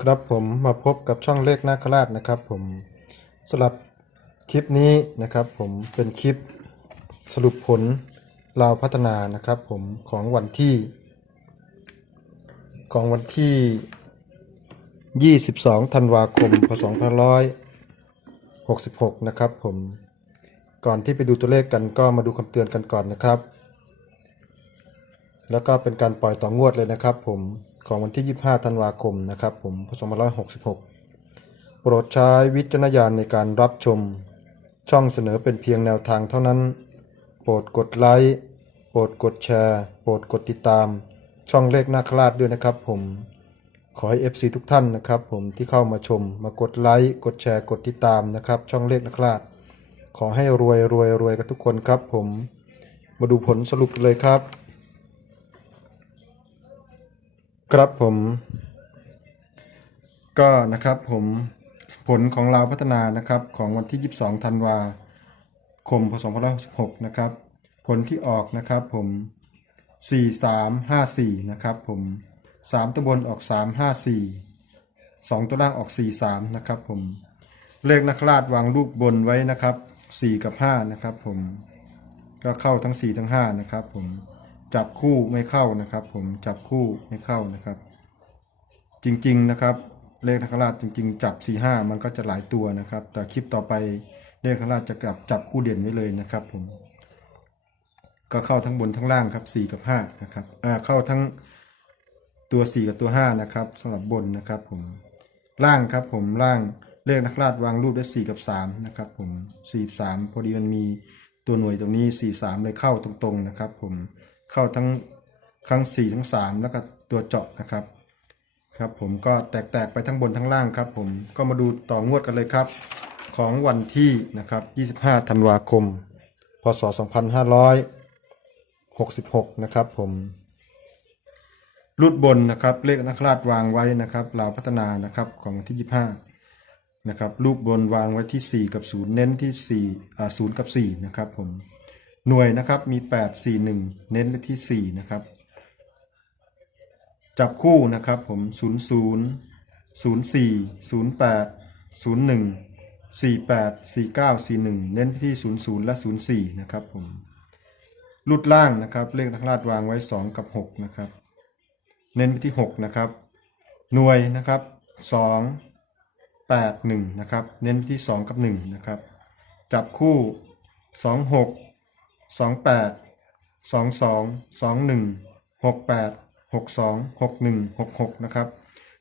ครับผมมาพบกับช่องเลขนาคราชนะครับผมสำหรับคลิปนี้นะครับผมเป็นคลิปสรุปผลลาวพัฒนานะครับผมของวันที่ ของวันที่ 22 ธันวาคม พศ 2566 นะครับผมก่อนที่ไปดูตัวเลขกันก็มาดูคำเตือนกันก่อนนะครับ แล้วก็เป็นการปล่อยต่องวดเลยนะครับผม ของวันที่ 25 ธันวาคมนะครับผมพศ2566 โปรดใช้วิจารณญาณในการรับชม ช่องเสนอเป็นเพียงแนวทางเท่านั้น โปรดกดไลค์โปรดกดแชร์ โปรดกดติดตาม ช่องเลขนาคราชด้วยนะครับผมขอให้ FC ทุกท่านนะครับผมที่เข้ามาชมมากดไลค์กดแชร์กดติดตามนะครับ ช่องเลขนาคราชขอให้รวยรวยรวยกันทุกคนครับผมมาดูผลสรุปเลยครับ ครับผม ก็นะครับผมผลของเราพัฒนานะครับของวันที่ 22 ธันวาคมพศ2566นะครับ ผลที่ออกนะครับผม 4354 นะครับผม 3ตัวบนออก 354 2 ตัวล่างออก 43 นะครับผม เลขนักราชวางลูกบนไว้นะครับ 4 กับ 5 นะครับผม ก็เข้าทั้ง 4 ทั้ง 5 นะครับผม จับคู่ไม่เข้านะครับ ผมจับคู่ไม่เข้านะครับ จริงๆนะครับ เลขนักราชจริง ๆ จับ 4 5 มันก็จะหลายตัวนะครับ แต่คลิปต่อไปเลขนักราชจะกลับจับคู่เด่นไว้เลยนะครับผมก็เข้าทั้งบนทั้งล่างครับ 4 กับ5นะครับเอ่าเข้าทั้งตัว 4 กับตัว 5 นะครับสำหรับบนนะครับผมล่างครับผมล่างเลขนักราชวางรูปได้ 4 กับ3นะครับผม4 3พอดีมันมีตัวหน่วยตรงนี้ 4 3 เลยเข้าตรงๆนะครับผม เข้าทั้งทั้ง 4 ทั้ง 3 แล้วก็ตัวเจาะนะครับครับผมก็แตกๆไปทั้งบนทั้งล่างครับ ผมก็มาดูต่องวดกันเลยครับ ของวันที่นะครับ 25 ธันวาคม พศ 2566 นะครับผมรูดบนนะครับเลขนักราชวางไว้นะครับเราพัฒนานะครับของที่ 25 นะครับรูปบนวางไว้ที่ 4 กับ 0 เน้นที่4อ่า0กับ 4 นะครับผม หน่วยนะครับมี 8 4 1 เน้นไปที่ 4 นะครับ จับคู่นะครับผม 0 0 0 4 0 8 0 1 4 8 4 9 4 1 เน้นไปที่ 0 0 และ 0 4 นะครับผมลุดล่างนะครับ เลขนักราชวางไว้ 2 กับ 6 นะครับ เน้นไปที่ 6 นะครับ หน่วยนะครับ 2 8 1 นะครับ เน้นไปที่ 2 กับ 1 นะครับ จับคู่ 2 6 2 8 2 2 2 1 6 8 6 2 6 1 6 6นะครับ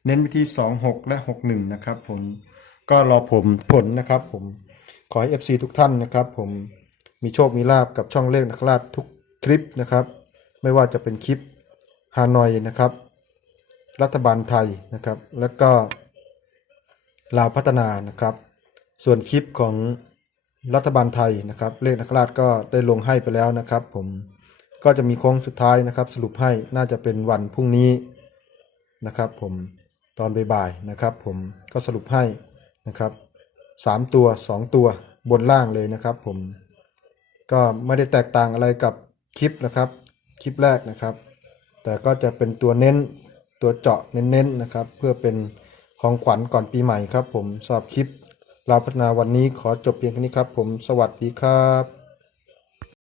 เน้นไปที่2 6และ6 1นะครับผมก็รอผมผลนะครับผมขอให้ FC ทุกท่านนะครับ ผมมีโชคมีลาบกับช่องเลขนักราชทุกคลิปนะครับ ไม่ว่าจะเป็นคลิปฮานอยนะครับ รัฐบาลไทยนะครับ แล้วก็ลาวพัฒนานะครับ ส่วนคลิปของ รัฐบาลไทยนะครับเลขนักราชก็ได้ลงให้ไปแล้วนะครับ ผมก็จะมีโค้งสุดท้ายนะครับ สรุปให้น่าจะเป็นวันพรุ่งนี้นะครับ ผมตอนบ่ายๆนะครับ ผมก็สรุปให้นะครับสามตัวสองตัวบนล่างเลยนะครับ ผมก็ไม่ได้แตกต่างอะไรกับคลิปนะครับ คลิปแรกนะครับ แต่ก็จะเป็นตัวเน้นตัวเจาะเน้นๆนะครับ เพื่อเป็นของขวัญก่อนปีใหม่ครับ ผมสำหรับคลิป เราพัฒนาวันนี้ขอจบเพียงแค่นี้ครับ ผมสวัสดีครับ